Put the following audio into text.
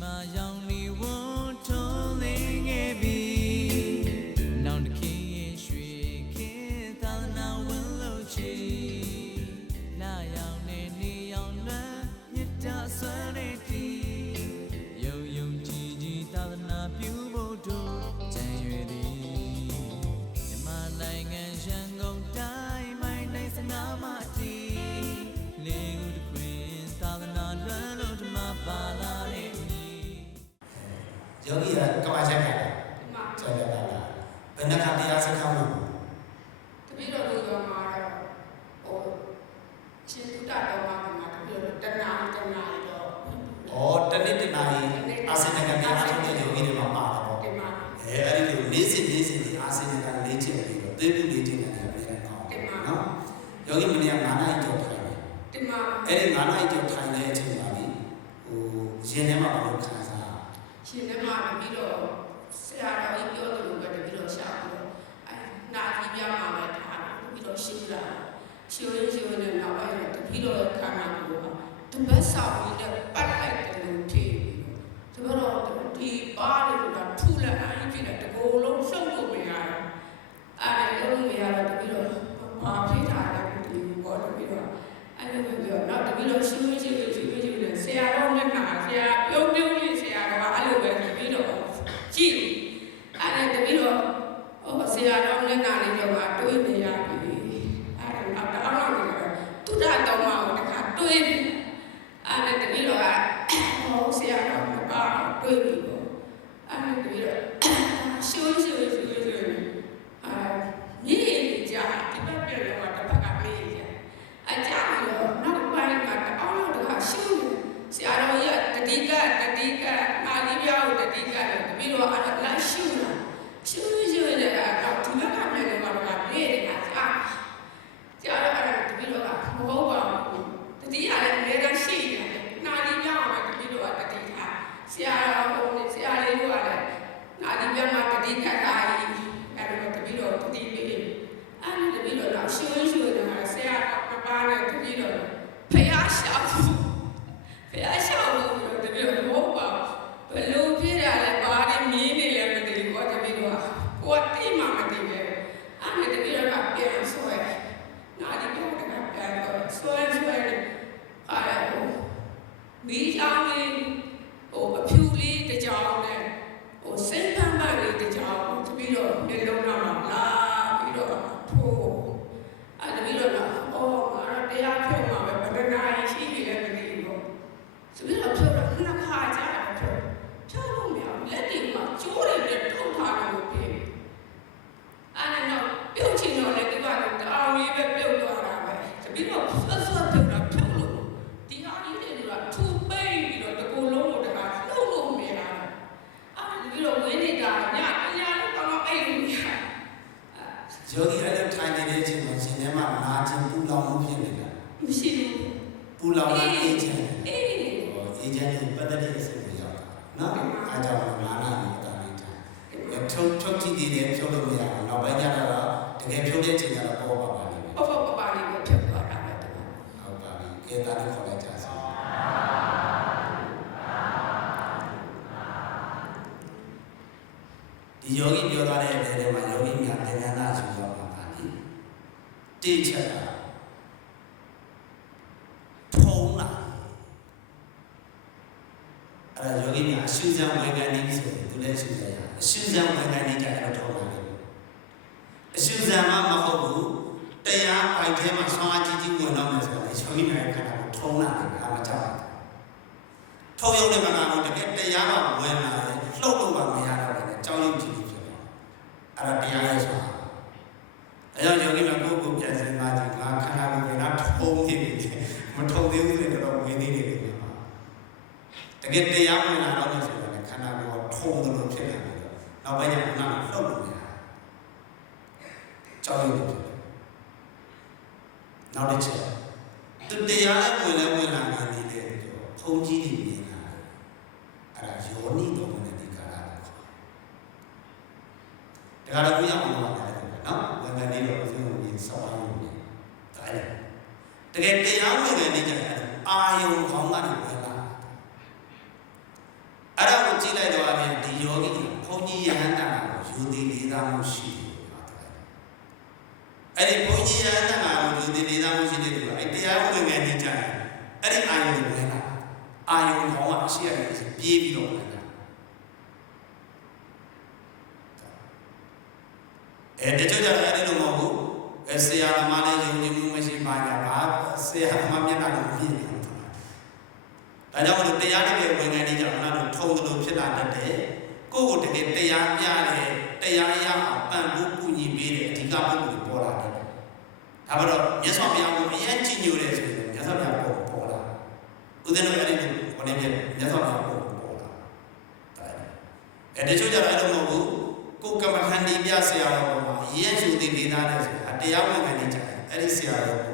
မှာရောင်နေဝန်းထုံးနေခဲ့ပြီနောင်တခင်ရဲ့ရွှေခင်သာသနာဝင်လို့ချီလာရောင်နေနေရောင်လွမ်းမြတ်တာဆွမ်းနေတီယုံယုံကြည်ကြည်သာသနာပြုဖို့တို့ကြံရွယ်သည်မြမနိုင်ငံရန်ကုန်တိုင်းမိုင်းနိုင်စနာမတီလေးဦးတစ်ခွင်သာသနာလွမ်းလို့ဓမ္မပါလာတဲ့ညီ ယောဂီကကမ္ဘာချက်ခဲ့တယ်ဒီမှာကျော်ပြတာလားဘယ်နှခါတရားစခန်းလို့တပည့်တော်တို့ရောမှာတော့ဟိုရှင်တုတ္တတော်မှာဒီမှာတပည့်တော်တဏှာတဏှာတော့ဩတနေ့တနာရီအာစင်ကတရားထုတ်တဲ့ယောဂီတွေမှာပါတော့ဒီမှာအဲအဲ့ဒီလိုနေ့စဉ်နေ့စဉ်ဒီအာစင်ကလေးချက်ပြီးတော့သေဘူးလေးချက်နဲ့ပြန်ပြန်တော့နော်ယောဂီမနေ့က9နာရီကျော်ထိုင်တယ်ဒီမှာအဲ့ဒီ9နာရီကျော်ထိုင်တဲ့အချိန်မှာဒီဟိုရင်ထဲမှာဘာလို့ခံစား ရှင်ထဲမှာပြီးတော့ဆရာတော်ကြီးပြောတယ်လို့ပဲတပည့်တော်ရှာပြီးတော့အဲနာကြီးပြမှာပဲထားတယ်ပြီးတော့ရှိလာရှိရင်းရှိရင်းနဲ့နောက်ပိုင်းတော့တပည့်တော်ခန္ဓာကိုယ်ကတပတ်ဆောင်ပြီးတော့ပတ်လိုက်တယ်လို့ထင်တပည့်တော်ဒီပါတယ်ကထူလာတိုင်းကြည့်တယ်တကိုယ်လုံးရှုပ်လို့မရဘူး အဲ့ဒါလုံးမရတော့တပီတော့ဘာဖြစ်တာလဲဒီဘောတပီတော့အဲ့လိုမျိုးပြောတော့တပီတော့ရှိရှိရှိရှိရှိရှိဆရာတော်မျက်နှာဆရာပြုံးပြုံးလေးဆရာတော်ကအဲ့လိုပဲတပီတော့ကြည့်အဲ့ဒါတပီတော့ဟိုဆရာတော်မျက်နှာ လေးတော့ကတွေးနေရပြီအဲ့ဒါတော့တောင်းတော့နေတယ်သူတတော်မှာတခါတွေးပြီအဲ့ဒါတပီတော့ကဟိုဆရာတော်ကတွေးပြီပေါ့အဲ့ဒါတပီတော့ရှိရှိရှိရှိရှိအာမြေကြာဒီဘက်ပြည့်တော့တစ်ဖက်ကမေးကြအကြပြီးတော့နောက်ပိုင်းကတအောင်လို့တခါရှုဆရာတော်ကြီးကတတိကတတိကမာလီပြောင်းတတိကလည်းပြီးတော့အဲ့ဒါလိုက်ရှုလာရှုရှုနေတာတော့ဒီဘက်ကမြေတော့ကမေးနေတာကြာကြာတော့အဲ့ဒါတပြီးတော့မဟုတ်ပါဘူးတတိကလည်းအများကြီးရှိနေတယ်နာလီပြောင်းအောင်တပြီးတော့တတိထားဆရာတော်ဟိုဆရာလေးတို့ကလည်းနာလီပြောင်းမှာတတိကထားကြီး အဲ့တော့တပည့်တော်တတိပေးအဲ့ဒီတပည့်တော်တော့ရှင်းရှင်းနေတာဆရာကပပနဲ့တပည့်တော်ဖះရှောက်ဖះရှောက်လို့တပည့်တော်ဟုတ်ပါဘယ်လိုပြရလဲဘာတွေမြင်းနေလဲမသိဘူးတပည့် တော်ကိုကတိ ယောဂီအဲ့လိုထိုင်နေတဲ့အချိန်မှာရှင်ထဲမှာနာကျင်ပူလောင်မှုဖြစ်နေတာမရှိဘူးပူလောင်တာအေးချင်တယ်အေးဟောအေဂျင့်တွေပတ်သက်တဲ့အစီအစဉ်ရောက်တာနော်အားကြောင့်ငါးနာရီတာလေးထားထုတ်ထုတ်ကြည့်သေးတယ်ဖြုတ်လို့မရဘူးနောက်ပိုင်းကျတော့တကယ်ဖြုတ်တဲ့အချိန်ကျတော့ပေါ်ပါပါလိမ့်မယ်ပေါ့ပေါ့ပပလေးပဲဖြစ်သွားတာပဲတူဟုတ်ပါပြီကေတာလေးခေါ်လိုက်ကြစေဒီယောဂီပြောထားတဲ့အထဲမှာယောဂီ တိချက်ကထုံးလာအဲ့ဒါယောဂီများအရှုဇံဝေကန်နေပြီဆိုရင်သူလည်းရှုဇံရအရှုဇံဝေကန်နေကြအဲ့တော့ထုံးလာတယ်အရှုဇံမှမဟုတ်ဘူးတရားပိုက်ထဲမှာဆွမ်းအားကြီးကြီးဝင်တော့မယ်ဆိုတော့ယောဂီများရဲ့ခန္ဓာကိုထုံးလာတယ်အားမကြောက်ဘူးထုံးရုံနဲ့မကဘူးတကယ်တရားကဝင်လာတယ်လှုပ်လို့မှမရတော့ဘူးကြောက်ရွံ့ကြည့်ဖြစ်တော့အဲ့ဒါတရားရဲ့ဆိုတာအဲကြောင့်ယောဂီများကိုယ့်ကိုယ်ပြန်စဉ်းစားကြည့်ငါခန္ဓာကိုယ်ကထုံးနေပြီမထုံသေးဘူးဆိုတော့ဝင်နေတယ်ကွာ တကယ်တရားဝင်လာတော့ဆိုတော့ခန္ဓာကိုယ်ကထုံတယ်လို့ဖြစ်နေတယ်။နောက်ပိုင်းကျတော့ငါ့ကိုလှုပ်လို့မရဘူး။ကြောက်ရွံ့တယ်။နောက်တစ်ချက်သူတရားလည်းဝင်လည်းဝင်လာနေတယ်ဆိုတော့ထုံကြီးတွေမြင်လာတယ်။အဲ့ဒါယောနိတော်မနတိကာရလို့ခေါ်တယ်။ဒါကတော့ဘုရားအောင်လို့ပါတယ်နော်။ဝင်နေတော့ဘုရားကိုဆောင်းအောင်လို့ဒါလည်းတကယ်တရားဝင်နေကြတယ်အာယုံခေါင်းကနေဝင်လာအအဲ့ဒါ ကိုကြည့်လိုက်တော့အပြင်ဒီယောဂီကဘုန်းကြီးယဟန္တာကိုယူသည်လေးသားမှုရှိတယ်အဲ့ဒီဘုန်းကြီးယဟန္တာကိုယူသည်လေးသားမှုရှိတဲ့သူကအဲ့တရားဝင်ငယ်နေကြတယ်အဲ့ဒီအာယုံကိုဝင်လာအာယုံတော်ကအရှိရတယ်ပြေးပြီးတော့ဝင်လာအဲ့တချို့ကြတယ်အဲ့ဒီလိုမဟုတ်ဘူးအဲဆရာသမားလေးယုံကြည်မှုမရှိပါကြပါဆရာသမားမျက်နှာကိုမြင်နေတယ် ဒါကြောင့်မလို့တရားတကယ်ဝင်ငယ်နေကြအောင်လားထုံတယ်လို့ဖြစ်လာတတ်တယ်ကိုယ့်ကိုတကယ်တရားပြတယ်တရားရအောင်ပံ့ပိုးပူညီပေးတယ်အဓိကပုဂ္ဂိုလ်ပေါ်လာတယ်ဒါပေတော့မြတ်စွာဘုရားကိုအရင်ကြည်ညိုတယ်ဆိုရင်မြတ်စွာဘုရားပေါ်ပေါ်လာဦးဇင်းတို့အဲ့ဒီလိုခေါ်နေပြမြတ်စွာဘုရားပေါ်ပေါ်လာအဲ့ဒီချို့ကြတော့အဲ့လိုမဟုတ်ဘူးကိုယ်ကမ္မခန္ဒီပြဆရာတော်ကအရင်ယူတည်နေတာလေဆိုတာတရားဝင်ငယ်နေကြတယ်အဲ့ဒီဆရာတော်